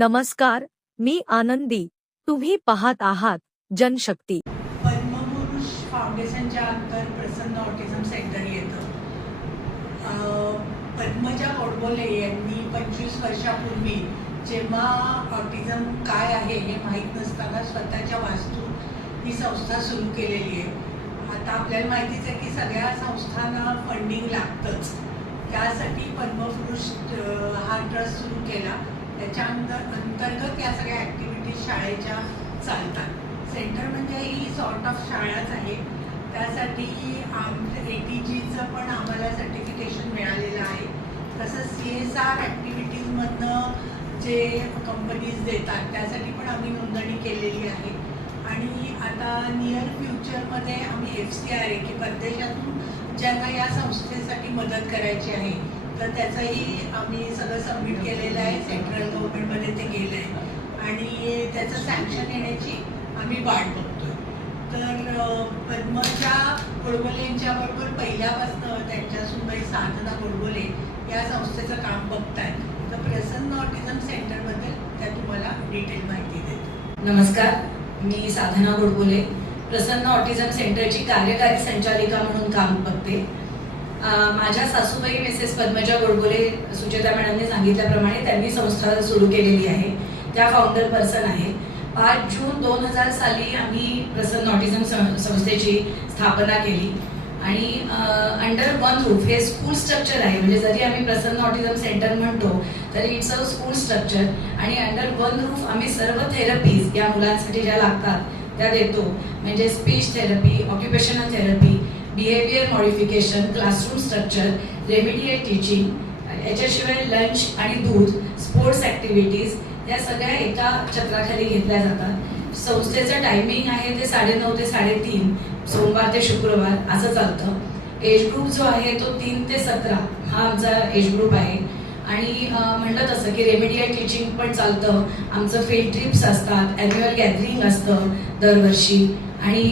नमस्कार मी आनंदी. तुम्ही पाहत आहात जनशक्ती. पद्मपुरुष फाउंडेशनच्या अंतर प्रसन्न ऑटिझम सेंटर येतं. पद्मजा कोडबोले यांनी पंचवीस वर्षापूर्वी जेव्हा ऑटिझम काय आहे हे माहीत नसताना स्वतःच्या वास्तू ही संस्था सुरू केलेली आहे. आता आपल्याला माहितीच आहे की सगळ्या संस्थांना फंडिंग लागतंच. त्यासाठी पद्मपुरुष हा ट्रस्ट सुरू केला. त्याच्या अंतर अंतर्गत या सगळ्या ॲक्टिव्हिटीज शाळेच्या चालतात. सेंटर म्हणजे ही सॉर्ट ऑफ शाळाच आहे. त्यासाठी आम ए टी जीचं पण आम्हाला सर्टिफिकेशन मिळालेलं आहे. तसंच सी एस आर ॲक्टिव्हिटीजमधनं जे कंपनीज देतात त्यासाठी पण आम्ही नोंदणी केलेली आहे. आणि आता नियर फ्युचरमध्ये आम्ही एफ सी आर आहे की परदेशातून ज्यांना या संस्थेसाठी मदत करायची आहे तर त्याचंही आम्ही सगळं सबमिट केलेलं आहे. सेंट्रल गव्हर्नमेंटमध्ये ते गेलं आहे आणि त्याचं सँक्शन येण्याची आम्ही वाट बघतोय. तर पद्मच्या पद्मजा गोडबोले यांच्याबरोबर पहिल्यापासून त्यांच्या सुनबाई साधना गोडबोले या संस्थेचं काम बघतायत. तर प्रसन्न ऑटिझम सेंटरबद्दल त्या तुम्हाला डिटेल माहिती देत. नमस्कार. मी साधना गोडबोले. प्रसन्न ऑटिझम सेंटरची कार्यकारी संचालिका म्हणून काम बघते. माझ्या सासूबाई मिसेस पद्मजा गोडबोले सुचेता मॅडमने सांगितल्याप्रमाणे त्यांनी संस्था सुरू केलेली आहे. त्या फाउंडर पर्सन आहे. पाच जून दोन हजार साली आम्ही प्रसन्न ऑटिझम सं- संस्थेची स्थापना केली. आणि अंडर वन रूफ हे स्कूल स्ट्रक्चर आहे. म्हणजे जरी आम्ही प्रसन्न ऑटिझम सेंटर म्हणतो तरी इट्स अ स्कूल स्ट्रक्चर आणि अंडर वन रूफ आम्ही सर्व थेरपीज या मुलांसाठी ज्या लागतात त्या देतो. म्हणजे speech therapy occupational therapy behaviour modification classroom structure remedial teaching याच्याशिवाय लंच आणि दूध स्पोर्ट्स ॲक्टिव्हिटीज या सगळ्या एका छत्राखाली घेतल्या जातात. संस्थेचं टायमिंग आहे ते साडेनऊ ते साडेतीन सोमवार ते शुक्रवार असं चालतं. एज ग्रुप जो आहे तो तीन ते सतरा हा आमचा एज ग्रुप आहे. आणि म्हणलं तसं की रेमेडियल टीचिंग पण चालतं. आमचं फील्ड ट्रिप्स असतात ॲन्युअल गॅदरिंग असतं दरवर्षी. आणि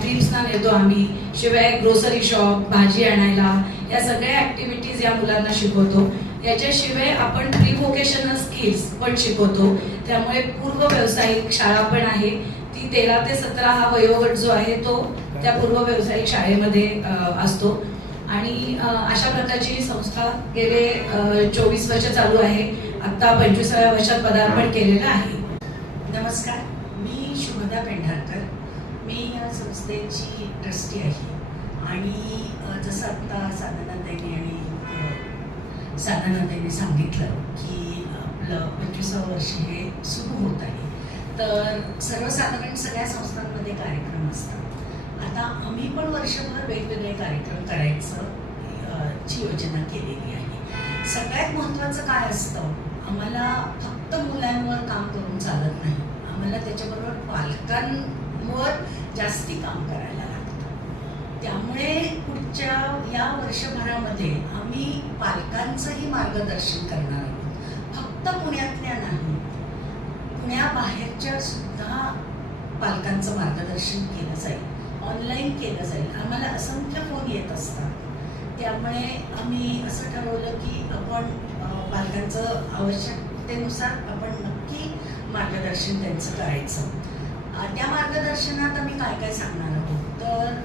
ट्रिप्सना नेतो आम्ही. शिवाय ग्रोसरी शॉप भाजी आणायला या सगळ्या ॲक्टिव्हिटीज या मुलांना शिकवतो. याच्याशिवाय आपण प्री व्होकेशनल स्किल्स पण शिकवतो. त्यामुळे पूर्व व्यावसायिक शाळा पण आहे. ती तेरा ते सतरा हा वयोगट जो आहे तो त्या पूर्व व्यावसायिक शाळेमध्ये असतो. आणि अशा प्रकारची ही संस्था गेले चोवीस वर्ष चालू आहे. आत्ता पंचवीसाव्या वर्षात पदार्पण केलेलं आहे. नमस्कार. मी शुभदा पेंढार गोष्टी आहे. आणि जसं आत्ता साधनाताईने आणि साधनाताईने सांगितलं की आपलं पंचवीसावं वर्ष हे सुरू होत आहे. तर सर्वसाधारण सगळ्या संस्थांमध्ये कार्यक्रम असतात. आता आम्ही पण वर्षभर वेगवेगळे कार्यक्रम करायचं ची योजना केलेली आहे. सगळ्यात महत्त्वाचं काय असतं? आम्हाला फक्त मुलांवर काम करून चालत नाही. आम्हाला त्याच्याबरोबर पालकांवर जास्ती काम करायला लागतं त्यामुळे पुढच्या या वर्षभरामध्ये आम्ही पालकांचंही मार्गदर्शन करणार आहोत. फक्त पुण्यातल्या नाही पुण्याबाहेरच्या सुद्धा पालकांचं मार्गदर्शन केलं जाईल. ऑनलाईन केलं जाईल. आम्हाला असंख्य फोन येत असतात. त्यामुळे आम्ही असं ठरवलं की आपण पालकांचं आवश्यकतेनुसार आपण नक्की मार्गदर्शन त्यांचं करायचं. त्या मार्गदर्शनात आम्ही काय काय सांगणार आहोत? तर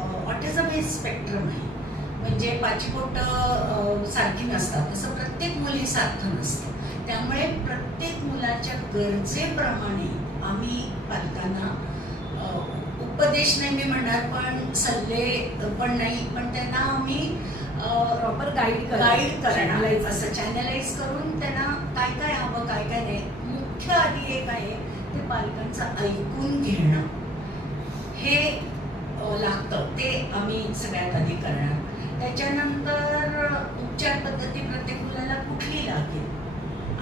ऑटिझम हे स्पेक्ट्रम आहे? म्हणजे पाचीपोट सारखी नसतात. तसं प्रत्येक मुली सारखं नसतं. त्यामुळे प्रत्येक मुलाच्या गरजेप्रमाणे आम्ही पालकांना उपदेश नाही मी म्हणणार पण सल्ले पण नाही पण त्यांना आम्ही प्रॉपर गाईड गाईड करणार. असं चॅनलाइज करून त्यांना काय काय हवं काय काय नाही मुख्य आधी एक आहे ते पालकांचं ऐकून घेणं. हे लागतं ते आम्ही सगळ्यात आधी करणार. त्याच्यानंतर उपचार पद्धती प्रत्येक मुलाला कुठली लागेल?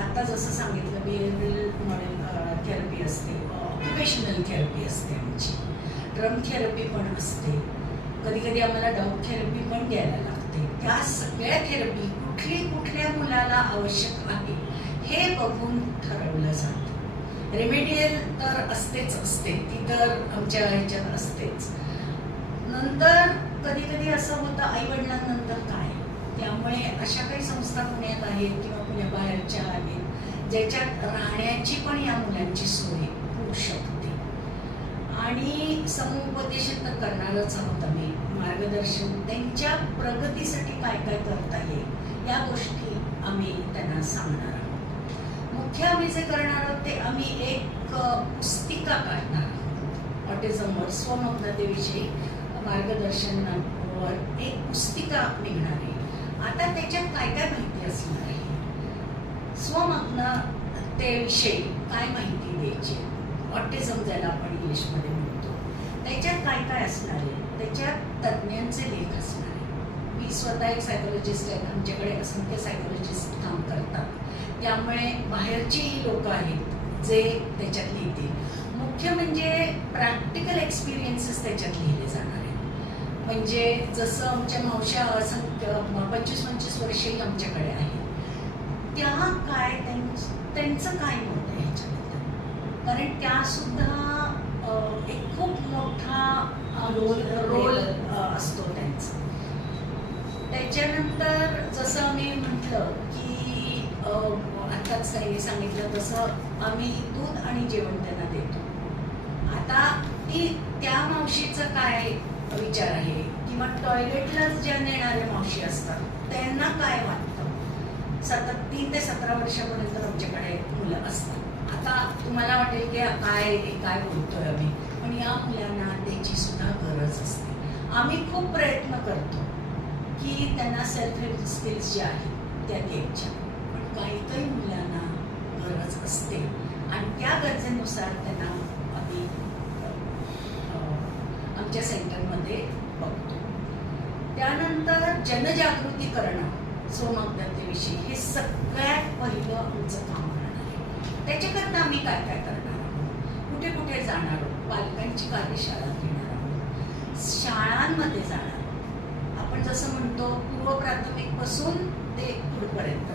आता जसं सांगितलं बिहेवियरल मॉडेल थेरपी असते ऑक्युपेशनल थेरपी असते आमची. ड्रम थेरपी पण असते. कधी कधी आम्हाला डाऊट थेरपी पण द्यायला लागते. त्या सगळ्या थेरपी कुठली कुठल्या मुलाला आवश्यक आहे हे बघून ठरवलं जातं. रेमेडियल तर असतेच असते. ती तर आमच्या ह्याच्यात असतेच. नंतर कधी कधी असं होतं आई वडिलांनंतर काय? त्यामुळे अशा काही संस्था पुण्यात आहेत किंवा पुण्याबाहेरच्या आहेत ज्याच्यात राहण्याची पण या मुलांची सोय होऊ शकते. आणि समुपदेशन तर करणारच आहोत आम्ही. मार्गदर्शन त्यांच्या प्रगतीसाठी काय काय करता येईल या गोष्टी आम्ही त्यांना सांगणार आहोत. मुख्य आम्ही जे करणार आहोत ते आम्ही एक पुस्तिका काढणार आहोत. ऑटिझमवर स्वमग्नतेविषयी. मार्गदर्शनावर एक पुस्तिका निघणार आहे. आता त्याच्यात काय काय माहिती असणार आहे? स्वमग्नतेविषयी काय माहिती द्यायची? ऑटिझम ज्याला आपण इंग्लिशमध्ये म्हणतो. त्याच्यात काय काय असणार आहे? त्याच्यात तज्ज्ञांचे लेख असणार आहे. मी स्वतः एक सायकोलॉजिस्ट आहे. आमच्याकडे असंख्य सायकोलॉजिस्ट काम करतात. त्यामुळे बाहेरचीही लोक आहेत जे त्याच्यात लिहितील. मुख्य म्हणजे प्रॅक्टिकल एक्सपिरियन्सेस त्याच्यात लिहिले जाणार आहेत. म्हणजे जसं आमच्या मावश्या असंख्य पंचवीस पंचवीस वर्षही आमच्याकडे आहेत. त्या काय त्यांच- काय मत आहे ह्याच्याबद्दल? कारण त्या सुद्धा अ, एक खूप मोठा रोल रोल. असतो त्यांचा. त्याच्यानंतर जसं मी म्हटलं की आत्ताच त्यांनी सांगितलं तसं आम्ही दूध आणि जेवण त्यांना देतो. आता ती त्या मावशीचं काय विचार आहे. किंवा टॉयलेटला ज्या नेणाऱ्या मावशी असतात त्यांना काय वाटतं? सतत तीन ते सतरा वर्षापर्यंत आमच्याकडे मुलं असतात. आता तुम्हाला वाटेल की काय काय बोलतोय आम्ही पण या मुलांना त्याची सुद्धा गरज असते. आम्ही खूप प्रयत्न करतो की त्यांना सेल्फ हेल्प स्किल्स ज्या आहेत त्या द्यायच्या पण काही काही मुलांना गरज असते. आणि त्या गरजेनुसार त्यांना आमच्या सेंटरमध्ये बघतो. त्यानंतर जनजागृती करणं स्वमग्नतेविषयी हे सगळ्यात पहिलं आमचं काम राहणार आहे. त्याच्याकरता आम्ही काय काय करणार आहोत? कुठे कुठे जाणार आहोत? पालकांची कार्यशाळा घेणार आहोत. शाळांमध्ये जाणार आपण जसं म्हणतो पूर्व प्राथमिकपासून ते पुढपर्यंत.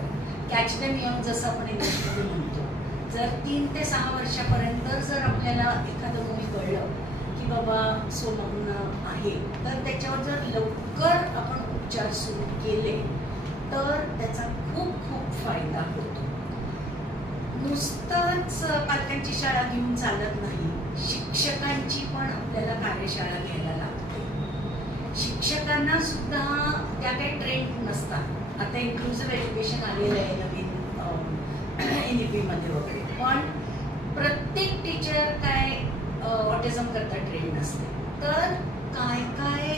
कॅच द नियम जसं आपण इंग्लिशमध्ये म्हणतो. जर तीन ते सहा वर्षापर्यंत जर आपल्याला एखादं मुली कळलं की बाबा सोमग्न आहे. तर त्याच्यावर जर लवकर आपण उपचार सुरू केले तर त्याचा खूप खूप फायदा होतो. नुसतंच पालकांची शाळा घेऊन चालत नाही शिक्षकांची पण आपल्याला कार्यशाळा घ्यायला लागते. शिक्षकांना सुद्धा त्या काही ट्रेंड नसतात. आता इन्क्लुझिव्ह एज्युकेशन आलेलं आहे नवीन एन ई पीमध्ये वगैरे. पण प्रत्येक टीचर काय ऑटिझम करता ट्रेन नसते तर काय काय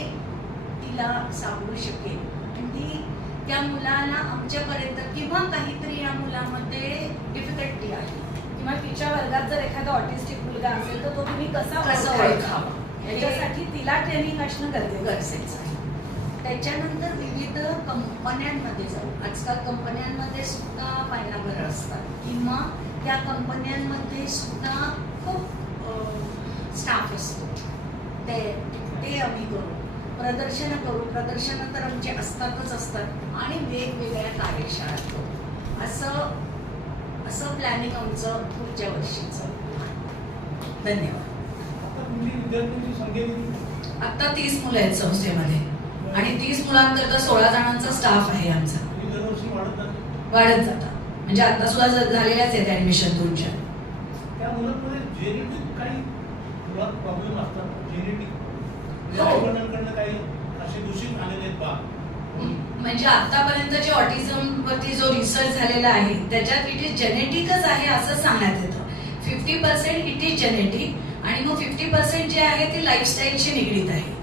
तिला सांगू शकेल आणि ती त्या मुलाला आमच्यापर्यंत किंवा काहीतरी या मुलामध्ये डिफिकल्टी आहे. किंवा तिच्या वर्गात जर एखादा ऑटिस्टिक मुलगा असेल तर तो तुम्ही कसा कसं? ओळखावं? याच्यासाठी तिला ट्रेनिंग असणं गरजेचं आहे. गरजेचं आहे. त्याच्यानंतर विविध कंपन्यांमध्ये जाऊ. आजकाल कंपन्यांमध्ये सुद्धा पायऱ्यावर असतात किंवा त्या कंपन्यांमध्ये सुद्धा खूप स्टाफ असतो ते ते आम्ही करू. प्रदर्शनं करू. प्रदर्शनं तर आमचे असतातच असतात आणि वेगवेगळ्या कार्यशाळा करू. असं असं प्लॅनिंग आमचं पुढच्या वर्षीचं. धन्यवाद. आता तुम्ही विद्यार्थ्यांची संख्या किती? आता तीस मुलं आहेत संस्थेमध्ये. आणि तीस मुलांकरता सोळा जणांचा स्टाफ आहे आमचा. वाढत जाते? वाढत जातात. म्हणजे आता सुद्धा झालेल्याच आहेत ऍडमिशन तुमच्या. मुळात प्रॉब्लेम असतात. जेनेटिक हो. काही असे दूषित आलेले आहेत बा. म्हणजे आतापर्यंत जे ऑटिझम वरती जो रिसर्च झालेला आहे त्याच्यात इट इज जेनेटिकच आहे असं सांगण्यात येतं. Fifty percent it is genetic आणि मग फिफ्टी पर्सेंट जे आहे ते लाईफस्टाईलशी निगडीत आहे.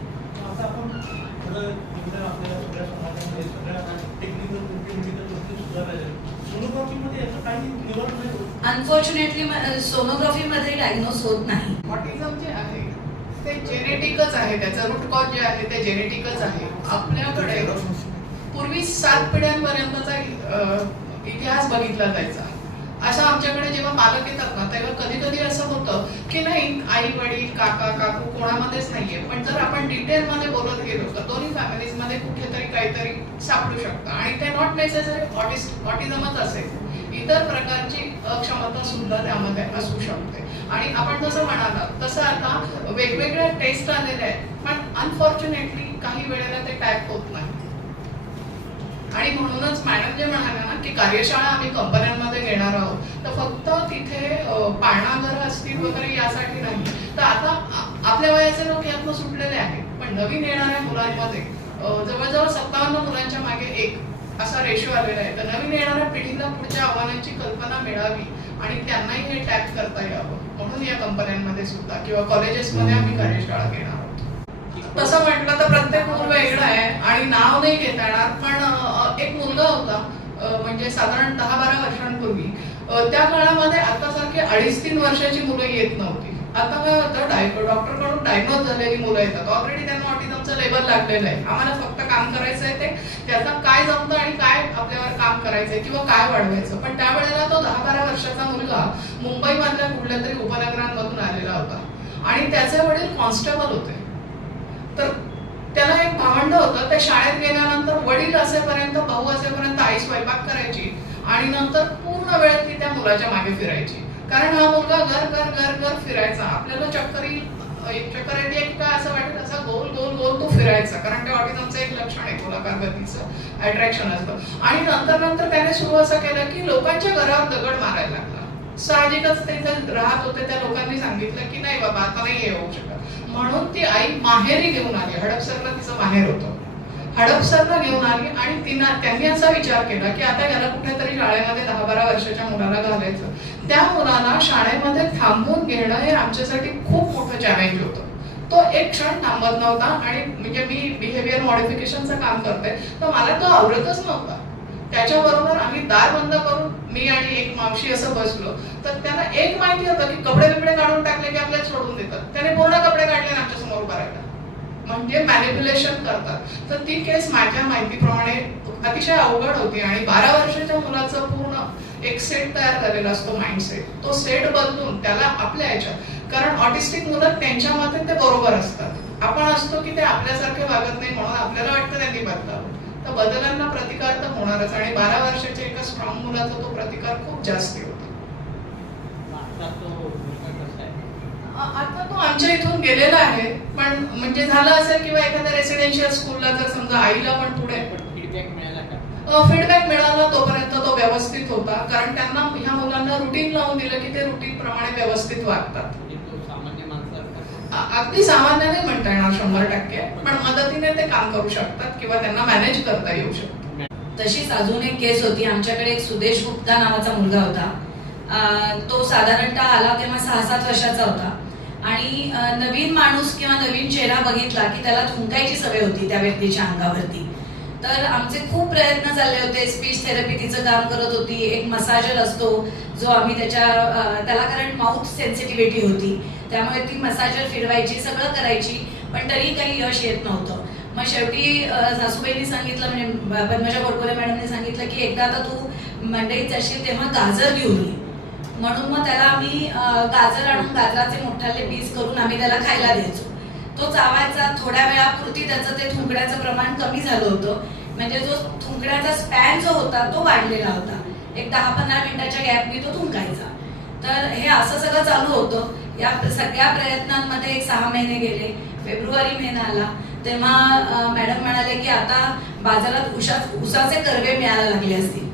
अनफॉर्च्युनेटली सोनोग्राफीमध्ये डायग्नोज होत नाही. ऑटिझम जे आहे ते जेनेटिकच आहे त्याचं रूट कॉज जे आहे ते जेनेटिकच आहे. आपल्याकडे पूर्वी सात पिढ्यांपर्यंतचा इतिहास बघितला जायचा. अशा आमच्याकडे जेव्हा पालक येतात ना तेव्हा कधी कधी असं होतं की नाही आई वडील काका काकू कोणामध्येच नाहीये. पण जर आपण डिटेल मध्ये बोलत गेलो तर दोन्ही फॅमिलीजमध्ये कुठेतरी काहीतरी सापडू शकतं. आणि ते नॉट नेसेसरी ऑटिस्ट ऑटिझमच असेल. इतर प्रकारची अक्षमता सुद्धा त्यामध्ये असू शकते. आणि आपण जसं म्हणाला तसं आता वेगवेगळ्या टेस्ट आलेल्या आहेत पण अनफॉर्च्युनेटली काही वेळेला ते टॅप होत नाही. आणि म्हणूनच मॅडम जे म्हणाल्या ना की कार्यशाळा आम्ही कंपन्यांमध्ये घेणार आहोत तर फक्त तिथे पाळणाघर असतील वगैरे यासाठी नाही. तर आता आपल्या वयाचे लोक यातनं सुटलेले आहेत पण नवीन येणाऱ्या मुलांमध्ये जवळजवळ सत्तावन्न मुलांच्या मागे एक असा रेशो आलेला आहे. तर नवीन येणाऱ्या पिढीला पुढच्या आव्हानांची कल्पना मिळावी आणि त्यांनाही हे टॅग करता यावं. म्हणून या कंपन्यांमध्ये सुद्धा किंवा कॉलेजेसमध्ये आम्ही कार्यशाळा घेणार आहोत. तसं म्हटलं तर प्रत्येक मूल वेगळं आहे आणि नाव नाही घेता येणार पण एक मुलगा होता म्हणजे साधारण दहा बारा वर्षांपूर्वी. त्या काळामध्ये आतासारखी अडीच तीन वर्षाची मुलं येत नव्हती. आता काय होतं डायको डॉक्टरकडून डायग्नोज झालेली मुलं येतात. ऑलरेडी त्यांना ऑटिझमचं लेबल लागलेलं आहे. आम्हाला फक्त काम करायचं आहे ते. त्याचा काय जमतं आणि काय आपल्यावर करायचंय किंवा काय वाढवायचं. पण त्यावेळेला तो दहा बारा वर्षाचा मुलगा मुंबई मधल्या कुठल्या तरी उपनगरांमधून आलेला होता. आणि त्याचे वडील कॉन्स्टेबल होते. तर त्याला एक भावंड होतं त्या शाळेत गेल्यानंतर वडील असेपर्यंत भाऊ असेपर्यंत आई स्वयंपाक करायची आणि नंतर पूर्ण वेळ ती त्या मुलाच्या मागे फिरायची. कारण हा मुलगा घर घर घर घर फिरायचा. आपल्याला चक्कर येईल एक प्रकारे येते एक असं वाटत असा गोल गोल गोल तो फिरायचा. कारण ते ऑटिझमचं एक लक्षण आहे गोलाकार गतीचं. अट्रॅक्शन असतं. आणि नंतर नंतर त्याने सुरू असं केलं की लोकांच्या घरावर दगड मारायला लागला. साहजिकच ते राहत होते त्या लोकांनी सांगितलं की नाही बाबा आता नाही हे होऊ शकत. म्हणून ती आई माहेरी घेऊन आली. हडपसरला तिचं माहेर होतं. हडपसरला घेऊन आली आणि तिना त्यांनी असा विचार केला की आता याला कुठेतरी शाळेमध्ये दहा बारा वर्षाच्या मुलाला घालायचं. त्या मुलाला शाळेमध्ये थांबवून घेणं हे आमच्यासाठी खूप मोठं चॅलेंज होतं. तो एक क्षण थांबत नव्हता आणि म्हणजे मी बिहेवियर मॉडिफिकेशनचं काम करते तर मला तो आवडतच नव्हता. त्याच्याबरोबर आम्ही दार बंद करून मी आणि एक मावशी असं बसलो. तर त्यांना एक माहिती होतं की कपडे बिपडे काढून टाकले की आपल्याला सोडून देतात. त्याने पूर्ण कपडे काढले आणि आमच्यासमोर उभा राहिला. म्हणजे मॅनिप्युलेशन करतात. तर ती केस माझ्या माहितीप्रमाणे अतिशय अवघड होती आणि बारा वर्षाच्या मुलाचं पूर्ण एक सेट तयार झालेला असतो माइंडसेट तो सेट बदलून त्याला आपल्या ह्याच्यात कारण ऑटिस्टिक मुलं त्यांच्या मते ते बरोबर असतात. आपण असतो की ते आपल्यासारखे वागत नाही म्हणून आपल्याला वाटतं त्यांनी बदलावं. तर बदलांना प्रतिकार तर होणारच आणि बारा वर्षाच्या एका स्ट्रॉंग मुलाचा तो प्रतिकार खूप जास्ती होतो आता तो मुलगा कसा आहे आ- आता तो आमच्या इथून गेलेला आहे पण म्हणजे झालं असेल किंवा एखाद्या रेसिडेन्शियल स्कूलला जर समजा आईला पण पुढे फीडबॅक मिळाला का? फीडबॅक मिळाला तोपर्यंत तो व्यवस्थित होता. कारण त्यांना ह्या मुलांना रुटीन लावून दिलं की ते रुटीन प्रमाणे व्यवस्थित वागतात. म्हणजे अगदी सामान्य नाही म्हणता येणार शंभर टक्के पण मदतीने ते काम करू शकतात किंवा त्यांना मॅनेज करता येऊ शकतं. तशीच अजून एक केस होती. आमच्याकडे एक सुदेश गुप्ता नावाचा मुलगा होता. तो साधारणतः आला तेव्हा सहा सात वर्षाचा होता. आणि नवीन माणूस किंवा नवीन चेहरा बघितला की त्याला थुंकायची सवय होती त्या व्यक्तीच्या अंगावरती. तर आमचे खूप प्रयत्न चालले होते. स्पीच थेरपी तिचं काम करत होती. एक मसाजर असतो जो आम्ही त्याच्या त्याला कारण माउथ सेन्सिटिव्हिटी होती. त्यामुळे ती मसाजर फिरवायची सगळं करायची पण तरी काही यश येत नव्हतं. मग शेवटी सासूबाईंनी सांगितलं म्हणजे पद्मजा गोडबोले मॅडमने सांगितलं की एकदा आता तू मंडईत जाशील तेव्हा गाजर घेऊन ये. म्हणून मग त्याला आम्ही गाजर आणून गाजराचे मोठाले पीस करून आम्ही त्याला खायला द्यायचो. तो चावायचा थोड्या वेळापुरती त्याचं ते थुंकण्याचं प्रमाण कमी झालं होतं. म्हणजे जो थुंकण्याचा स्पॅन जो होता तो वाढलेला होता. एक दहा पंधरा मिनिटाच्या गॅपनी तो थुंकायचा. तर हे असं सगळं चालू होतं. या सगळ्या प्रयत्नांमध्ये एक सहा महिने गेले. फेब्रुवारी महिना आला. तेव्हा मॅडम म्हणाले की आता बाजारात उशा उसाचे कर्वे मिळायला लागले असतील.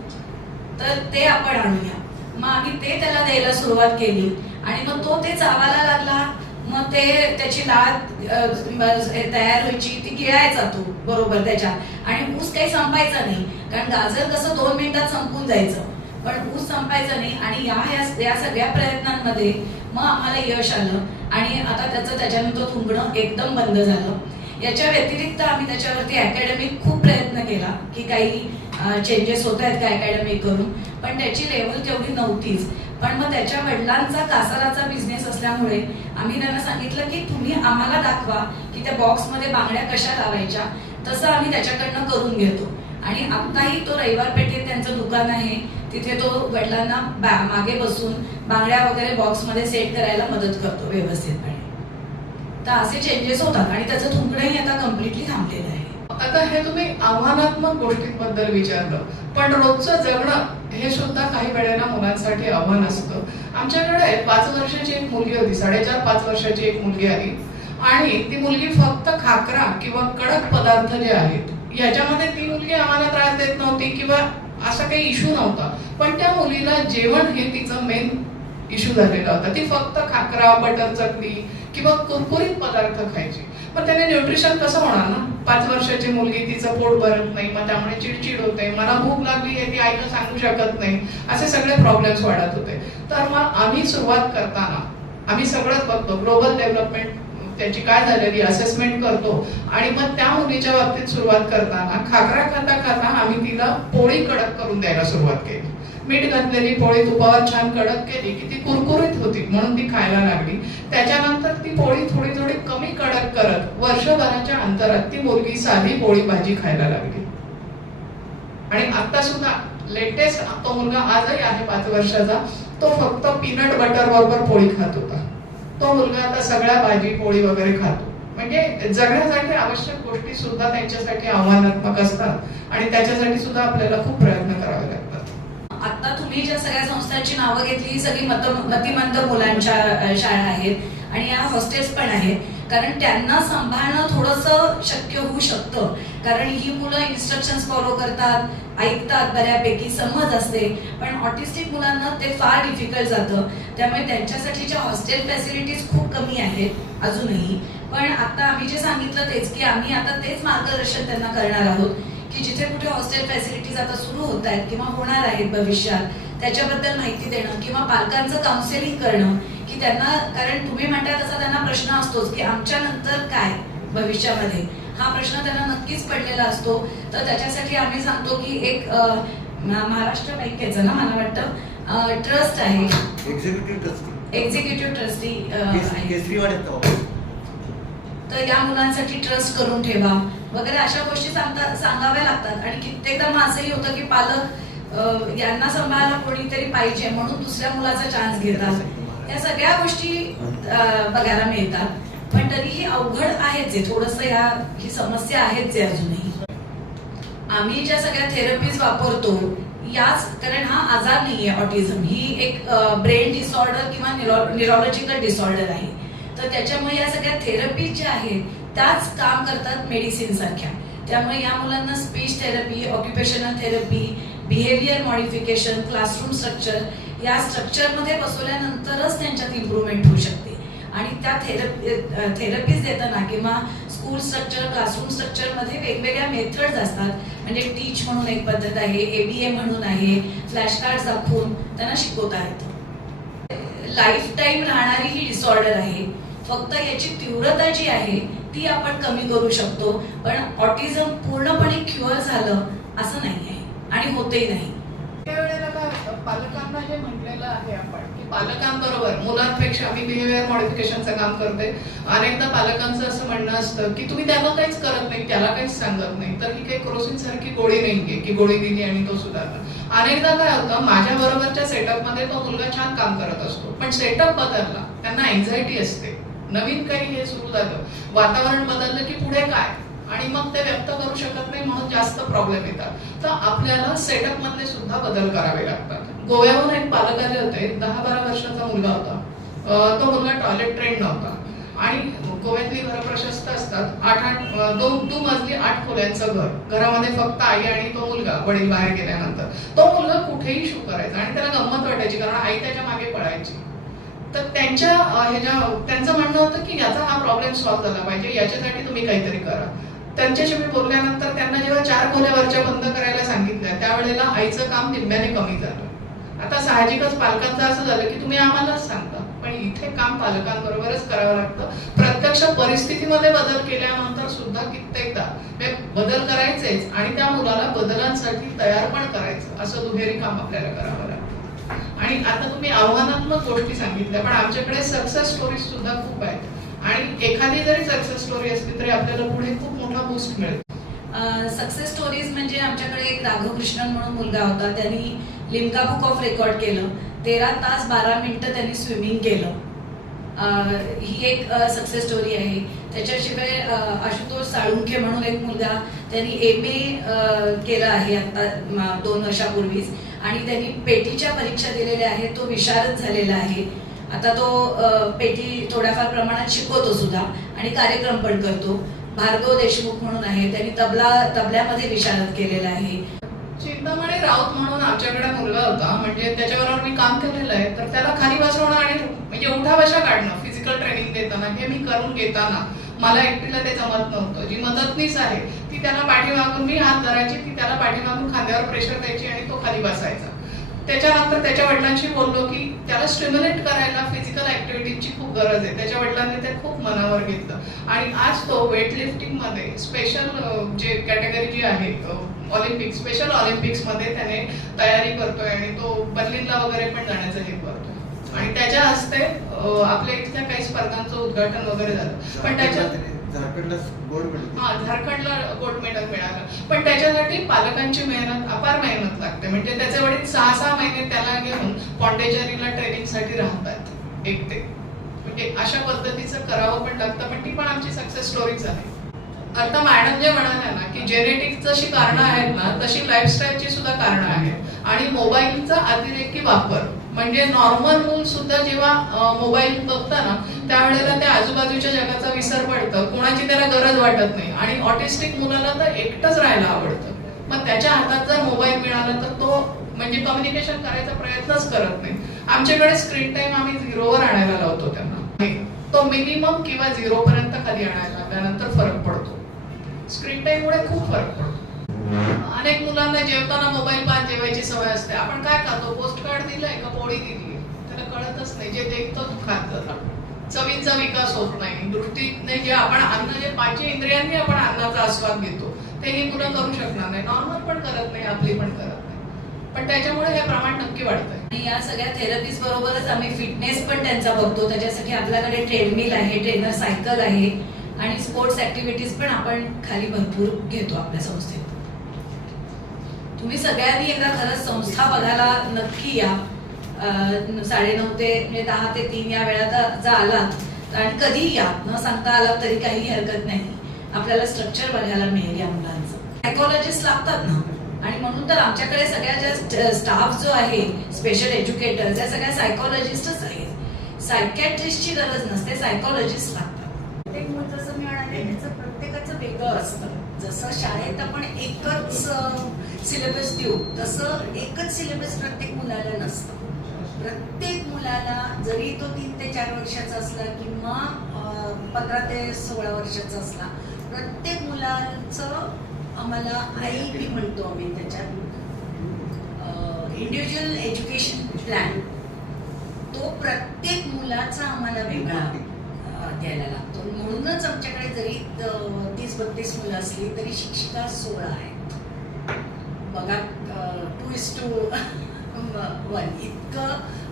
तर ते आपण आणूया. मग आम्ही ते त्याला द्यायला सुरुवात केली. आणि मग तो ते चावायला लागला. मग ते त्याची लाळ तयार व्हायची ती गिळायचा तो बरोबर त्याच्या. आणि ऊस काही संपायचा नाही. कारण गाजर कसं दोन मिनिटात संपून जायचं. पण ऊस संपायचा नाही. आणि या या- या सगळ्या प्रयत्नांमध्ये मग आम्हाला यश आलं. आणि आता त्याचं त्याच्यानंतर थुंकणं एकदम बंद झालं. याच्या व्यतिरिक्त आम्ही त्याच्यावरती अकॅडमिक खूप प्रयत्न केला. की काही चेंजेस होत आहेत काय अकॅडमी करून. पण त्याची लेवल तेवढी नव्हतीच. पण मग त्याच्या वडिलांचा कासाराचा बिझनेस असल्यामुळे आम्ही त्यांना सांगितलं की तुम्ही आम्हाला दाखवा की त्या बॉक्समध्ये बांगड्या कशा लावायच्या. तसं आम्ही त्याच्याकडनं करून घेतो. आणि आत्ताही तो रविवार पेठेत त्यांचं दुकान आहे. तिथे तो वडिलांना मागे बसून बांगड्या वगैरे बॉक्समध्ये सेट करायला मदत करतो व्यवस्थितपणे. तर असे चेंजेस होतात आणि त्याचं थुंकणंही आता कम्प्लिटली थांबलेलं आहे. आता हे तुम्ही आव्हानात्मक गोष्टींबद्दल विचारलं पण रोजचं जगणं हे सुद्धा काही वेळेला मुलांसाठी आव्हान असतं. आमच्याकडे पाच वर्षाची एक मुलगी होती साडेचार पाच वर्षाची एक मुलगी आली आणि ती मुलगी फक्त खाकरा किंवा कडक पदार्थ जे आहेत याच्यामध्ये ती मुलगी आम्हाला त्रास देत नव्हती किंवा असा काही इश्यू नव्हता. पण त्या मुलीला जेवण हे तिचं मेन इश्यू झालेला होता. ती फक्त खाकरा बटर चटणी किंवा कुरकुरीत पदार्थ खायची. पण त्याने न्यूट्रिशन कसं होणार ना? पाच वर्षाची मुलगी तिचं पोट भरत नाही मग त्यामुळे चिडचिड होते. मला भूक लागली आहे ती आईला सांगू शकत नाही. असे सगळे प्रॉब्लेम्स वाढत होते. तर मग आम्ही सुरुवात करताना आम्ही सगळंच बघतो. ग्लोबल डेव्हलपमेंट त्याची काय झालेली असेसमेंट करतो. आणि मग त्या मुलीच्या बाबतीत सुरुवात करताना खाकरा खाता खाता आम्ही तिला पोळी कडक करून द्यायला सुरुवात केली. मीठ घातलेली पोळी तुपावर छान कडक केली की ती कुरकुरीत होती म्हणून ती खायला लागली. त्याच्यानंतर ती पोळी थोडी थोडी कमी कडक करत वर्षभराच्या अंतरात ती मुलगी साधी पोळी भाजी खायला लागली. आणि आता सुद्धा लेटेस्ट तो मुलगा आजही आहे पाच वर्षाचा तो फक्त पीनट बटर बरोबर पोळी खात होता. तो मुलगा आता सगळ्या भाजी पोळी वगैरे खातो. म्हणजे जगण्यासाठी आवश्यक गोष्टी सुद्धा त्यांच्यासाठी आव्हानात्मक असतात आणि त्याच्यासाठी सुद्धा आपल्याला खूप प्रयत्न करावे लागतात. आता तुम्ही ज्या सगळ्या संस्थांची नावं घेतली ही सगळी मत मतिमंद मुलांच्या शाळा आहेत. आणि या हॉस्टेल्स पण आहेत. कारण त्यांना सांभाळणं थोडंसं शक्य होऊ शकतं. कारण ही मुलं इन्स्ट्रक्शन फॉलो करतात ऐकतात बऱ्यापैकी समज असते. पण ऑटिस्टिक मुलांना ते फार डिफिकल्ट जातं. त्यामुळे त्यांच्यासाठीच्या हॉस्टेल फॅसिलिटीज खूप कमी आहेत अजूनही. पण आता आम्ही जे सांगितलं तेच की आम्ही आता तेच मार्गदर्शन त्यांना करणार आहोत. की जिथे कुठे हॉस्टेल फॅसिलिटीज आता सुरू होत आहेत किंवा होणार आहेत भविष्यात त्याच्याबद्दल माहिती देणं किंवा पालकांचं काउन्सिलिंग करणं की त्यांना कारण तुम्ही म्हणताय तसा त्यांना प्रश्न असतोच की आमच्या नंतर काय भविष्यामध्ये? हा प्रश्न त्यांना नक्कीच पडलेला असतो. तर त्याच्यासाठी आम्ही सांगतो की एक महाराष्ट्र बँकेचं ना मला वाटतं. ट्रस्ट आहे. एक्झिक्युटिव्ह ट्रस्टी एक्झिक्युटिव्ह ट्रस्टी आहे. तर या मुलांसाठी ट्रस्ट करून ठेवा. वगैरे अशा गोष्टी सांगता सांगाव्या लागतात. आणि कित्येकदा मग असंही होतं की पालक यांना सांभाळायला कोणीतरी पाहिजे म्हणून दुसऱ्या मुलाचा चान्स घेतात. या सगळ्या गोष्टी बघायला मिळतात. पण तरीही अवघड आहेच आहे थोडस या ही समस्या आहेच आहे अजूनही. आम्ही ज्या सगळ्या थेरपीज वापरतो याच कारण हा आजार नाहीये ऑटिझम ही एक ब्रेन डिसऑर्डर किंवा न्यूरोलॉजिकल डिसऑर्डर आहे. तर त्याच्यामुळे या सगळ्या थेरपी ज्या आहेत त्याच काम करतात मेडिसिन सारख्या. त्यामुळे या मुलांना speech therapy occupational therapy behaviour modification classroom structure या स्ट्रक्चरमध्ये बसवल्यानंतरच त्यांच्यात इम्प्रूव्हमेंट होऊ शकते. आणि त्या थेरपी थेरपीज देताना किंवा स्कूल स्ट्रक्चर क्लासरूम स्ट्रक्चरमध्ये वेगवेगळ्या मेथड्स असतात. म्हणजे टीच म्हणून एक पद्धत आहे ए बी ए म्हणून आहे फ्लॅश कार्ड दाखवून त्यांना शिकवता येतं. लाईफ टाईम राहणारी ही डिसऑर्डर आहे. फक्त याची तीव्रता जी आहे ती आपण कमी करू शकतो. पण ऑटिझम पूर्णपणे क्युअर झालं असं नाही आहे आणि होतही नाही. त्यावेळेला काय पालकांना जे म्हटलेलं आहे आपण की पालकांबरोबर मुलांपेक्षा मी बिहेवियर मॉडिफिकेशनचं काम करते. अनेकदा पालकांचं असं म्हणणं असतं की तुम्ही त्याला काहीच करत नाही त्याला काहीच सांगत नाही. तर ही काही क्रोसिन सारखी गोळी नाहीये की गोळी दिली आणि तो सुधारला. अनेकदा काय होतं माझ्या बरोबरच्या सेटअपमध्ये तो मुलगा छान काम करत असतो. पण सेटअप बदलला. त्यांना एन्झायटी असते. नवीन काही हे सुरू झालं. वातावरण बदललं की पुढे काय? आणि मग ते व्यक्त करू शकत नाही म्हणून जास्त प्रॉब्लेम येतात. तर आपल्याला सेटअप मधले सुद्धा बदल करावे लागतात. गोव्याहून एक पालक आले होते. दहा बारा वर्षाचा मुलगा होता. तो मुलगा टॉयलेट ट्रेन नव्हता. आणि गोव्यातली घरं प्रशस्त असतात. आठ आठ दोन दोन दु मजली आठ खोल्यांचं घर. घरामध्ये फक्त आई आणि तो मुलगा वडील बाहेर गेल्यानंतर. तो मुलगा कुठेही शू करायचा आणि त्याला गंमत वाटायची कारण आई त्याच्यामागे पळायची. तर त्यांच्या ह्याच्या त्यांचं म्हणणं होतं की याचा हा प्रॉब्लेम सॉल्व्ह झाला पाहिजे याच्यासाठी तुम्ही काहीतरी करा. त्यांच्याशी मी बोलल्यानंतर त्यांना जेव्हा चार खोल्यावरच्या बंद करायला सांगितलं त्यावेळेला आईचं काम निम्म्याने कमी झालं. आता साहजिकच पालकांचं असं झालं की तुम्ही आम्हालाच सांगता पण इथे काम पालकांबरोबरच करावं लागतं. प्रत्यक्ष परिस्थितीमध्ये बदल केल्यानंतर सुद्धा कित्येकदा हे बदल करायचेच आणि त्या मुलाला बदलांसाठी तयार पण करायचं असं दुहेरी काम आपल्याला करावं लागतं. आणि आता तुम्ही आव्हानात्मक गोष्टी सांगितल्या पण आमच्याकडे सक्सेस स्टोरीज सुद्धा खूप आहेत. आणि एखादी जरी सक्सेस स्टोरी असली तरी आपल्याला पुढे खूप मोठा बूस्ट मिळेल. सक्सेस स्टोरीज म्हणजे आमच्याकडे एक राघव कृष्णन म्हणून मुलगा होता त्यांनी लिम्का बुक ऑफ रेकॉर्ड केलं. तेरा तास बारा मिनिटं त्यांनी स्विमिंग केलं. ही एक सक्सेस स्टोरी आहे. त्याच्याशिवाय आशुतोष साळुंखे म्हणून एक मुलगा त्यांनी एम ए केलं आहे आता दोन वर्षापूर्वीच. आणि त्यांनी पेटीच्या परीक्षा दिलेल्या आहेत तो विशारद झालेला आहे. आता तो पेटी थोड्याफार प्रमाणात शिकवतो सुद्धा आणि कार्यक्रम पण करतो. भार्गव देशमुख म्हणून आहे त्यांनी तबला तबल्यामध्ये विशारद केलेला आहे. चिंतामणी राऊत म्हणून आमच्याकडे मुलगा होता म्हणजे त्याच्याबरोबर मी काम केलेलं आहे तर त्याला खाली बसवणं आणि म्हणजे उठा बशा काढणं फिजिकल ट्रेनिंग देताना हे मी करून घेताना मला एकटीला ते जमत नव्हतं. जी मदतनीस आहे ती त्याला पाठीमागून मी हात धरायची ती त्याला पाठीमागून खांद्यावर प्रेशर द्यायची आणि तो खाली बसायचा. त्याच्यानंतर त्याच्या वडिलांशी बोललो की त्याला स्टिम्युलेट करायला फिजिकल ऍक्टिव्हिटीची खूप गरज आहे. त्याच्या वडिलांनी ते खूप मनावर घेतलं. आणि आज तो वेट लिफ्टिंगमध्ये स्पेशल जे कॅटेगरी जी आहे ऑलिम्पिक स्पेशल ऑलिम्पिक्समध्ये त्याने तयारी करतोय आणि तो बर्लिनला वगैरे पण जाण्याचं हे करतो आणि त्याच्या हस्ते आपल्या इथल्या काही स्पर्धांचं उद्घाटन वगैरे झालं. पण त्याच्यात झारखंडला गोल्ड मेडल हा झारखंडला गोल्ड मेडल मिळालं. पण त्याच्यासाठी पालकांची मेहनत अपार मेहनत लागते. म्हणजे त्याचे वडील सहा सहा महिने त्याला घेऊन पॉन्डेचरीला ट्रेनिंगसाठी राहतात. एकटे म्हणजे अशा पद्धतीचं करावं पण लागतं पण ती पण आमची सक्सेस स्टोरीच आहे. आता मॅडम जे म्हणाल्या ना की जेनेटिक जशी कारणं आहेत ना तशी लाईफस्टाईलची सुद्धा कारणं आहेत. आणि मोबाईलचा अतिरेकी वापर. म्हणजे नॉर्मल मूल सुद्धा जेव्हा मोबाईल बघतं ना त्यावेळेला त्या आजूबाजूच्या जगाचा विसर पडतं. कोणाची त्याला गरज वाटत नाही. आणि ऑटिस्टिक मुलाला तर एकटंच राहायला आवडतं. मग त्याच्या हातात जर मोबाईल मिळाला तर तो म्हणजे कम्युनिकेशन करायचा प्रयत्नच करत नाही. आमच्याकडे स्क्रीन टाइम आम्ही झिरोवर आणायला लावतो त्यांना. तो मिनिमम किंवा झिरो पर्यंत खाली आणायला त्यानंतर फरक पडतो. स्क्रीन टाइम मुळे खूप फरक पडतो. अनेक मुलांना जेवताना मोबाईल पाहत जेवायची सवय असते. आपण काय खातो? पोस्ट कार्ड दिलंय का? पोळी दिली त्याला कळतच नाही. जे देखतो तो खात विकास होत नाही. दृष्टीने जे आपण अन्न जे पाच इंद्रियांनी आपण अन्नाचा आस्वाद घेतो ते ही मुलं करू शकणार नाही. नॉर्मल पण करत नाही आपली पण करत नाही. पण त्याच्यामुळे हे प्रमाण नक्की वाढतंय. आणि या सगळ्या थेरपीज बरोबरच आम्ही फिटनेस पण त्यांचा बघतो. त्याच्यासाठी आपल्याकडे ट्रेडमिल आहे ट्रेनर सायकल आहे. आणि स्पोर्ट्स ऍक्टिव्हिटीज पण आपण खाली भरपूर घेतो आपल्या संस्थेत. तुम्ही सगळ्यांनी एकदा खरंच संस्था बघायला नक्की या. साडे साडेनऊ ते म्हणजे दहा ते तीन या वेळात जर आलात आणि कधी या. न सांगता आलात तरी काही हरकत नाही. आपल्याला स्ट्रक्चर बघायला मिळेल या मुलांचं. सायकोलॉजिस्ट लागतात ना? आणि म्हणून तर आमच्याकडे सगळ्या ज्या स्टाफ जो आहे स्पेशल एज्युकेटर्स या सगळ्या सायकोलॉजिस्टच आहेत. सायकॅट्रिस्टची गरज नसते सायकोलॉजिस्ट लागतात प्रत्येक मूल जसं मी म्हणाले त्याचं प्रत्येकाचं वेगळं असतं. जसं शाळेत आपण एकच सिलेबस देऊ तसं एकच सिलेबस प्रत्येक मुलाला नसतं. प्रत्येक मुलाला जरी तो तीन ते चार वर्षाचा असला किंवा पंधरा ते सोळा वर्षाचा असला प्रत्येक मुलाचं आम्हाला आय बी म्हणतो आम्ही त्याच्यात. इंडिव्हिज्युअल एज्युकेशन प्लॅन तो प्रत्येक मुलाचा आम्हाला वेगळा. घ्यायला द्यायला लागतो. म्हणूनच आमच्याकडे जरी तीस बत्तीस मुलं असली तरी शिक्षिका सोळा आहेत. बघा टू इज टू वन इतकं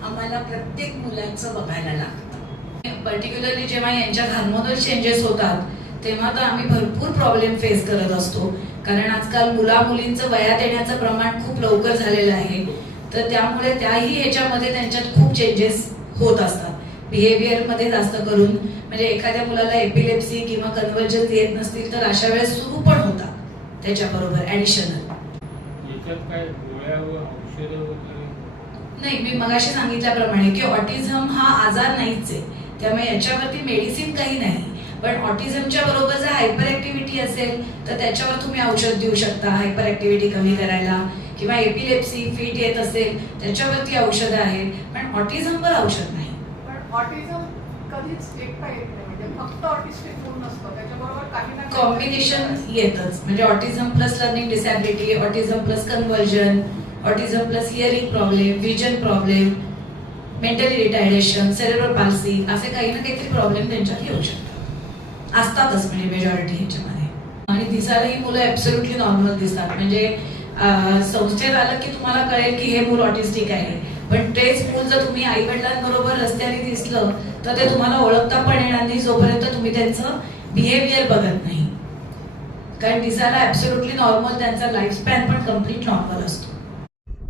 आम्हाला प्रत्येक मुलाचं बघायला लागतं. पर्टिक्युलरली जेव्हा यांच्यात हार्मोनल चेंजेस होतात तेव्हा तर आम्ही भरपूर प्रॉब्लेम फेस करत असतो. कारण आजकाल मुला मुलींचं वयात येण्याचं प्रमाण खूप लवकर झालेलं आहे. तर त्यामुळे त्याही ह्याच्यामध्ये त्यांच्यात खूप चेंजेस होत असतात. बिहेवियरमध्ये जास्त करून म्हणजे एखाद्या मुलाला एपिलेप्सी किंवा कन्वर्जन्स येत नसतील तर अशा वेळेस सुरू पण होतात त्याच्याबरोबर वगैरे? नाही मी मगाशी सांगितल्याप्रमाणे की ऑटिझम हा आजार नाहीच आहे. त्यामुळे याच्यावरती मेडिसिन काही नाही. पण ऑटिझमच्या बरोबर जर हायपर ऍक्टिव्हिटी असेल तर त्याच्यावर तुम्ही औषध देऊ शकता. हायपर ऍक्टिव्हिटी कमी करायला किंवा एपिलेप्सी फिट येत असेल त्याच्यावरती औषधं आहेत. पण ऑटिझमवर औषध नाही. ऑटिझम कधीच एकटा येत नाही. म्हणजे फक्त ऑटिस्टिक गुण नसतो त्याच्याबरोबर काही ना कॉम्बिनेशन येतच. म्हणजे autism plus learning disability autism plus conversion autism plus hearing problem vision problem mentally retardation cerebral palsy असे काही ना काहीतरी प्रॉब्लेम त्यांच्यात येऊ शकतात. असतातच म्हणजे मेजॉरिटी ह्याच्यामध्ये. आणि दिसायला ही मुलं ॲब्सोल्युटली नॉर्मल दिसतात. म्हणजे संस्थेत आलं की तुम्हाला कळेल की हे मूल ऑटिस्टिक आहे. पण तेच मूल जर तुम्ही आई वडिलांबरोबर रस्त्याने दिसलं तर ते तुम्हाला ओळखता पण येणार नाही जोपर्यंत तुम्ही त्यांचं बिहेवियर बघत नाही. कारण दिसायला ऍब्सोल्युटली नॉर्मल त्यांचा लाईफ स्पॅन पण कंप्लीट नॉर्मल असतो.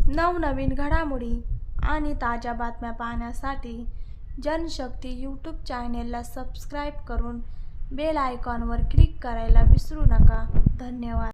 नवनवीन घडामोडी आणि ताज्या बातम्या पाहण्यासाठी जनशक्ती यूट्यूब चॅनेलला सबस्क्राईब करून बेल आयकॉनवर क्लिक करायला विसरू नका. धन्यवाद.